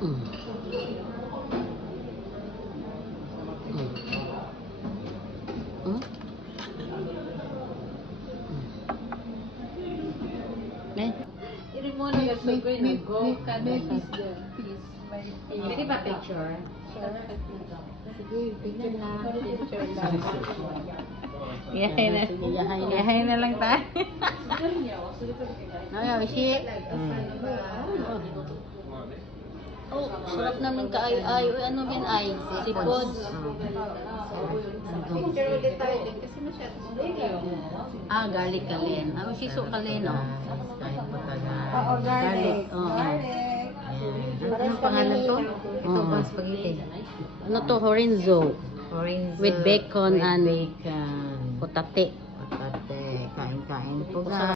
Mm. Mm. Eh? Iri mo na yung sugoy na go ka na May piece. Pwede ba picture? Sige, picture na. Picture lang. Yahay na. Sige, yahay na. Yahay na lang tayo. Ay, Wishi. Oh, sarap naman ka ay ano yan ay sipod. Picture ulit tayo din kasi masyadong Ah, garlic kalin. Ah, shiso kalin, no? Kahit po taga. Oo, Garlic. Oo. Anong pangalan to? Ito Oo. bang spaghetti? Ano to, horinzo Orange. with bacon with and bacon. potate. Patate. Kain-kain po Masarap.